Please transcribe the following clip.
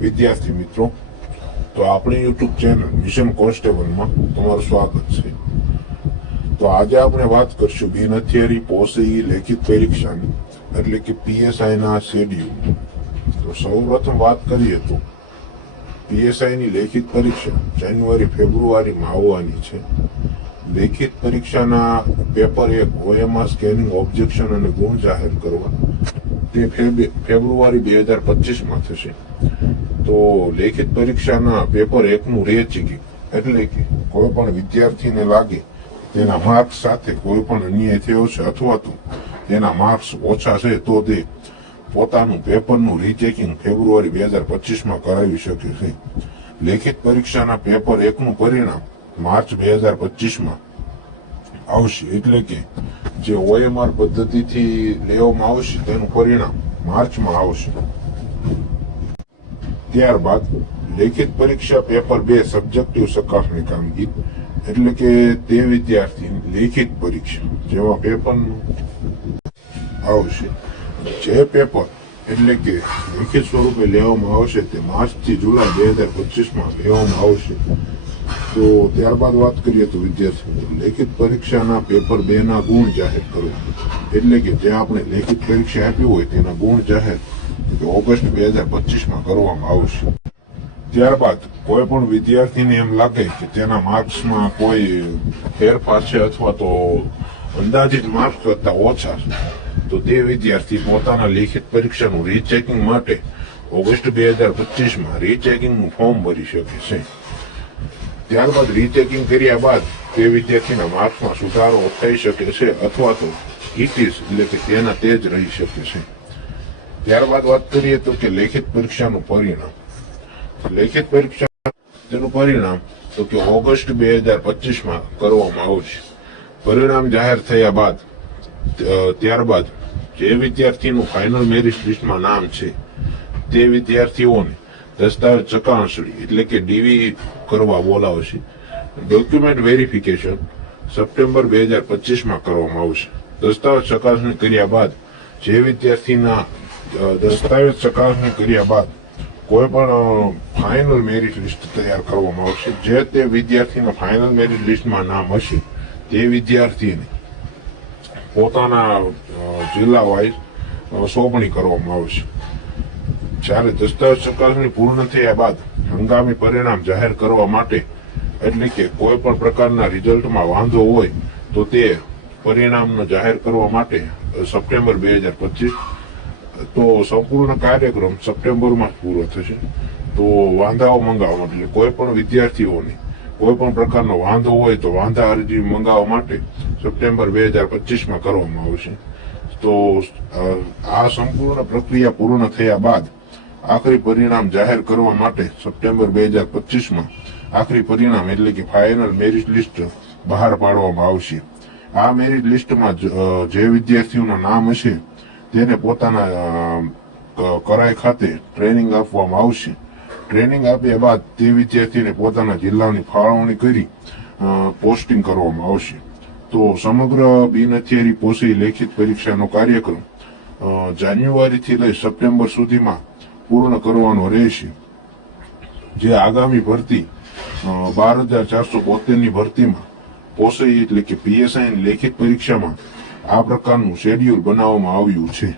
વિદ્યાર્થી મિત્રો, તો આપણી યુટ્યુબ ચેનલ મિશન કોન્સ્ટેબલમાં તમારું સ્વાગત છે। તો આજે આપણે વાત કરશું બિન હથિયારી પોસી લેખિત પરીક્ષાની, એટલે કે પીએસઆઈના શેડ્યુલ। તો સૌપ્રથમ વાત કરીએ તો પીએસઆઈની લેખિત પરીક્ષા જાન્યુઆરી ફેબ્રુઆરીમાં આવવાની છે। લેખિત પરીક્ષાના પેપર 1 OMR સ્કેનિંગ ઓબ્જેક્શન અને ગુણ જાહેર કરવા તે ફેબ્રુઆરી 2025માં થશે। તો લેખિત પરીક્ષાના પેપર 1 નું રેચેકિંગ, એટલે કે કોઈ પણ વિદ્યાર્થીને લાગે તેના માર્ક્સ સાથે કોઈ પણ અન્યાય થયો છે અથવા તો તેના માર્ક્સ ઓછા છે તો તે પોતાનું પેપરનું રીચેકિંગ ફેબ્રુઆરી 2025માં કરાવી શકે છે। લેખિત પરીક્ષાના પેપર 1 નું પરિણામ માર્ચ 2025માં આવશે, એટલે કે જે OMR પદ્ધતિથી લેવામાં આવશે તેનું પરિણામ માર્ચમાં આવશે। ત્યારબાદ લેખિત પરીક્ષા પેપર 2 સબ્જેક્ટિવ ચકાસણી કામગીરી, એટલે કે તે વિદ્યાર્થીની લેખિત પરીક્ષા જેવા પેપરનું આવશે। જે પેપર એટલે કે લેખિત સ્વરૂપે લેવામાં આવશે તે માર્ચથી જુલાઈ 2025માં લેવામાં આવશે। તો ત્યારબાદ વાત કરીએ તો વિદ્યાર્થીઓ, લેખિત પરીક્ષાના પેપર 2 ના ગુણ જાહેર કરવા, એટલે કે જે આપણે લેખિત પરીક્ષા આપી હોય તેના ગુણ જાહેર ઓગસ્ટ 2025માં કરવામાં આવશે। ત્યારબાદ કોઈ પણ વિદ્યાર્થીને એમ લાગે કે તેના માર્ક્સમાં કોઈ ફેરફાર છે અથવા તો અંદાજિત માર્ક્સ કરતા ઓછા છે, તો તે વિદ્યાર્થી પોતાના લેખિત પરીક્ષાનું રીચેકિંગ માટે ઓગસ્ટ 2025માં રીચેકિંગનું ફોર્મ ભરી શકે છે। ત્યારબાદ રીચેકિંગ કર્યા બાદ તે વિદ્યાર્થીના માર્ક્સમાં સુધારો થઈ શકે છે અથવા તો ઇટીસ એટલે કે તેના તે જ રહી શકે છે। ત્યારબાદ વાત કરીએ તો કે લેખિત પરીક્ષાનું પરિણામ। લેખિત પરીક્ષા તેનું પરિણામ તો કે ઓગસ્ટ 2025માં કરવામાં આવશે। પરિણામ જાહેર થયા બાદ ત્યારબાદ જે વિદ્યાર્થીનું ફાઇનલ મેરિટ લિસ્ટમાં નામ છે તે વિદ્યાર્થીઓને દસ્તાવેજ ચકાસણી એટલે કે ડીવી કરવા બોલાવશે। ડોક્યુમેન્ટ વેરિફિકેશન સપ્ટેમ્બર 2025માં કરવામાં આવશે। દસ્તાવેજ ચકાસણી કર્યા બાદ જે વિદ્યાર્થીના દસ્તાવેજ ચકાસણી કર્યા બાદ કોઈ પણ ફાઇનલ મેરિટ લિસ્ટ તૈયાર કરવામાં આવશે। જે તે વિદ્યાર્થીના ફાઇનલ મેરિટ લિસ્ટમાં નામ હશે તે વિદ્યાર્થીને પોતાના જિલ્લા વાઇઝ સોંપણી કરવામાં આવશે। જ્યારે દસ્તાવેજ ચકાસણી પૂર્ણ થયા બાદ હંગામી પરિણામ જાહેર કરવા માટે, એટલે કે કોઈ પણ પ્રકારના રિઝલ્ટમાં વાંધો હોય તો તે પરિણામનો જાહેર કરવા માટે સપ્ટેમ્બર 2025 તો સંપૂર્ણ કાર્યક્રમ સપ્ટેમ્બરમાં પૂરો થશે। તો વાંધાઓ મંગાવવા માટે, કોઈ પણ વિદ્યાર્થીઓને કોઈ પણ પ્રકારનો વાંધો હોય તો વાંધા અરજી મંગાવવા માટે સપ્ટેમ્બર 2025માં કરવામાં આવશે। તો આ સંપૂર્ણ પ્રક્રિયા પૂર્ણ થયા બાદ આખરી પરિણામ જાહેર કરવા માટે સપ્ટેમ્બર 2025માં આખરી પરિણામ એટલે કે ફાઇનલ મેરિટ લિસ્ટ બહાર પાડવામાં આવશે। આ મેરિટ લિસ્ટમાં જે વિદ્યાર્થીઓના નામ હશે તેને પોતાના કરાઈ ખાતે ટ્રેનિંગ આપવામાં આવશે। ટ્રેનિંગ આપ્યા બાદ તે વિદ્યાર્થીને પોતાના જિલ્લાની ફાળવણી કરી પોસ્ટિંગ કરવામાં આવશે। તો સમગ્ર બિન હથિયારી પોસી લેખિત પરીક્ષાનો કાર્યક્રમ જાન્યુઆરીથી લઈ સપ્ટેમ્બર સુધીમાં પૂર્ણ કરવાનો રહેશે। જે આગામી ભરતી 12,472ની ભરતીમાં પોસઈ એટલે કે પીએસઆઈ લેખિત પરીક્ષામાં આ પ્રકારનું શેડ્યુલ બનાવવામાં આવ્યું છે।